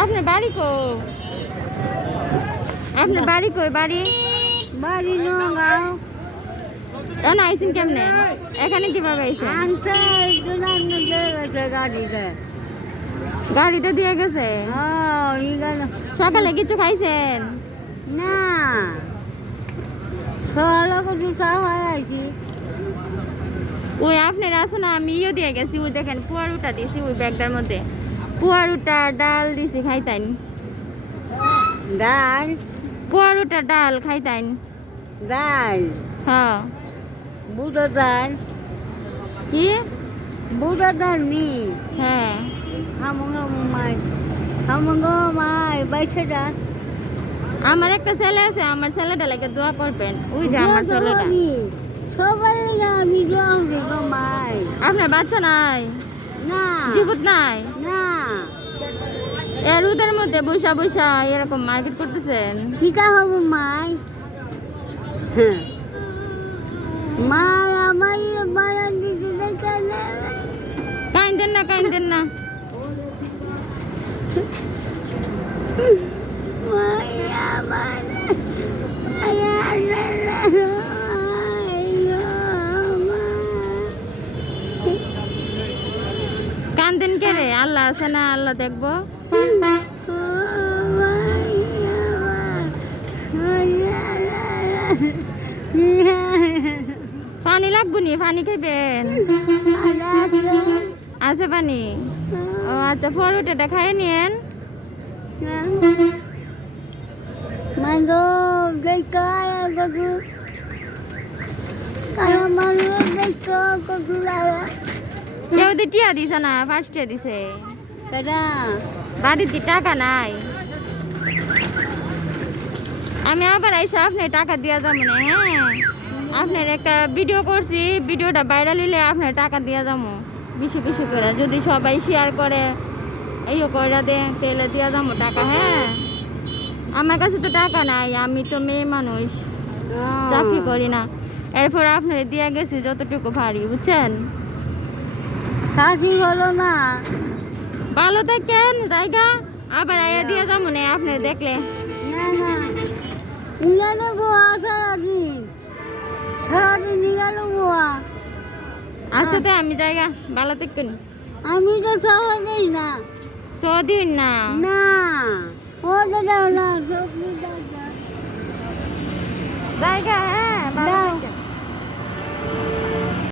আপনার বাড়ি কো? আপনার বাড়ি কই? বাড়ি বাড়ি নগাঁও। এখন আইসেন কেমনে? এখানে কিভাবে আইসেন? আনতে একজন আনতে গেছে গাড়িতে। গাড়িতে দিয়ে গেছে? গেল সকালে কিছু খাইছেন? না সকালে কিছু খাওয়া আইছি। ওই আপনার আছে না, আমি ইয়ে দিয়ে গেছি, ওই দেখেন পুয়ারুটা দিছি ওই ব্যাগটার মধ্যে। পুয়ারুটা ডাল দিছি, খাইতেন? ডাল পুয়ারুটা ডাল খাইতেন? ডাল হ্যাঁ। বুড়ো ডাল কি? বুড়ো ডাল নি হ্যাঁ। হামঙ্গো মাই বাইছে ডাল। আমার একটা ছেলে আছে, আমার ছেলেটা লাগে দোয়া করবেন। ওই যে আমার ছেলেটা। সবাই লাগে আমি দোয়া করবো মাই। আপনার বাচ্চা নাই? না জীবত নাই? না এর ওদের মধ্যে বৈশা বৈশা এরকম মার্কেট করতেছেন? কিটা হবো মাই? মাই আমার বানান দিতে দেখে না। কাইন্দেন না, কাইন্দেন না। মাই আমার কান্দেন কে রে? আল্লাহ আছে না, আল্লাহ দেখবো। পানি লাগবো নি? পানি খাইবেন? আছে পানি? ও আচ্ছা, পরোটাটা খাই নিয়েন। Mango, cây cây, cô chú. Kalau mango, cây cây, cô chú lại. কেউ টিয়া দিছে না? ফার্স্টে দিছে। Kada. বাড়িতে টাকা নাই। আমি আবার আইসা আপনার টাকা দিয়া যাবো না। হ্যাঁ, আপনার একটা ভিডিও করছি, ভিডিওটা ভাইরাল হইলে আপনার টাকা দিয়া যাবো বেশি বেশি করে। যদি সবাই শেয়ার করে এইও করে দে, তাহলে দিয়া যাবো টাকা। হ্যাঁ, আমার কাছে তো টাকা নাই, আমি তো মেয়ে মানুষ, চাকরি করি না। এরপর আপনার দিয়া গেছি যতটুকু পারি, বুঝছেন? শাশি হলো না। ভালো থাকেন, জায়গা আবার আয়া দিয়া যাবো না আপনি দেখলে। না না। ইগানো গোয়া সারাদিন। সারাদিন ইগানো গোয়া। আচ্ছা তো আমি জায়গা, ভালো থাকেন। আমি তো খাওয়া নেই না। দিন না। না। ওটা দাও না। সবজি দাও। জায়গা।